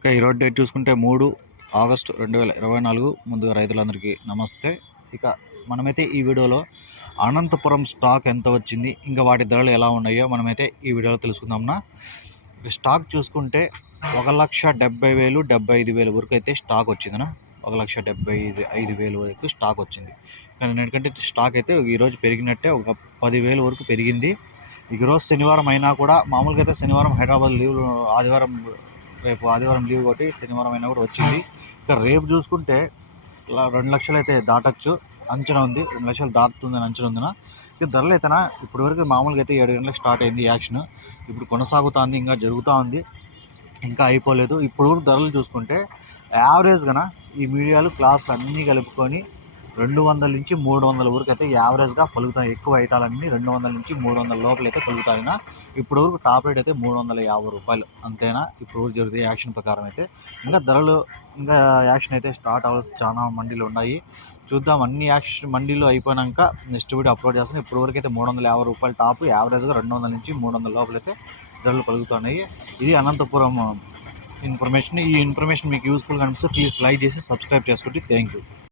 ఇక ఈరోజు డేట్ చూసుకుంటే మూడు ఆగస్టు రెండు వేల ఇరవై నాలుగు. ముందుగా రైతులందరికీ నమస్తే. ఇక మనమైతే ఈ వీడియోలో అనంతపురం స్టాక్ ఎంత వచ్చింది ఇంకా వాటి ధరలు ఎలా ఉన్నాయో మనమైతే ఈ వీడియోలో తెలుసుకుందాంనా స్టాక్ చూసుకుంటే ఒక లక్ష డెబ్బై వేలు డెబ్బై ఐదు వేలు వరకు అయితే స్టాక్ వచ్చిందనా ఒక లక్ష డెబ్బై ఐదు ఐదు వేలు వరకు స్టాక్ వచ్చింది. కానీ ఎందుకంటే స్టాక్ అయితే ఈరోజు పెరిగినట్టే ఒక పదివేలు వరకు పెరిగింది. ఈరోజు శనివారం అయినా కూడా మామూలుగా అయితే శనివారం హైదరాబాద్ లీవ్ ఆదివారం రేపు ఆదివారం లీవ్ కొట్టి శనివారం అయినా కూడా వచ్చింది. ఇక రేపు చూసుకుంటే రెండు లక్షలు అయితే దాటచ్చు. అంచనా ఉంది. రెండు లక్షలు దాటుతుందని అంచనా ఉందిన. ఇక ధరలు అయితేనా? ఇప్పటి వరకు మామూలుగా అయితే ఏడు గంటలకు స్టార్ట్ అయింది యాక్షన్. ఇప్పుడు కొనసాగుతుంది ఇంకా జరుగుతూ ఉంది. ఇంకా అయిపోలేదు. ఇప్పుడు వరకు ధరలు చూసుకుంటే యావరేజ్గా ఈ మీడియాలు క్లాసులు అన్నీ కలుపుకొని రెండు వందల నుంచి మూడు వందల వరకు అయితే యావరేజ్గా పలుకుతాయి. ఎక్కువ ఐటాలన్నీ రెండు వందల నుంచి మూడు వందల లోపల అయితే పలుకుతాయినా ఇప్పుడు వరకు టాప్ రేట్ అయితే మూడు వందల యాభై రూపాయలు. అంతేనా? ఇప్పుడు వరకు జరుగుతుంది యాక్షన్ ప్రకారం అయితే. ఇంకా ధరలు ఇంకా యాక్షన్ అయితే స్టార్ట్ అవ్వాల్సి చాలా మండీలు ఉన్నాయి. చూద్దాం. అన్ని యాక్షన్ మండీలు అయిపోయాక నెక్స్ట్ వీడియో అప్లోడ్ చేస్తాను. ఇప్పుడు వరకు అయితే మూడు వందల యాభై రూపాయలు టాప్ యావరేజ్గా రెండు వందల నుంచి మూడు వందల లోపల అయితే ధరలు పలుకుతున్నాయి. ఇది అనంతపురం ఇన్ఫర్మేషన్. ఈ ఇన్ఫర్మేషన్ మీకు యూస్ఫుల్గా అనిపిస్తే ప్లీజ్ లైక్ చేసి సబ్స్క్రైబ్ చేసుకోండి థ్యాంక్ యూ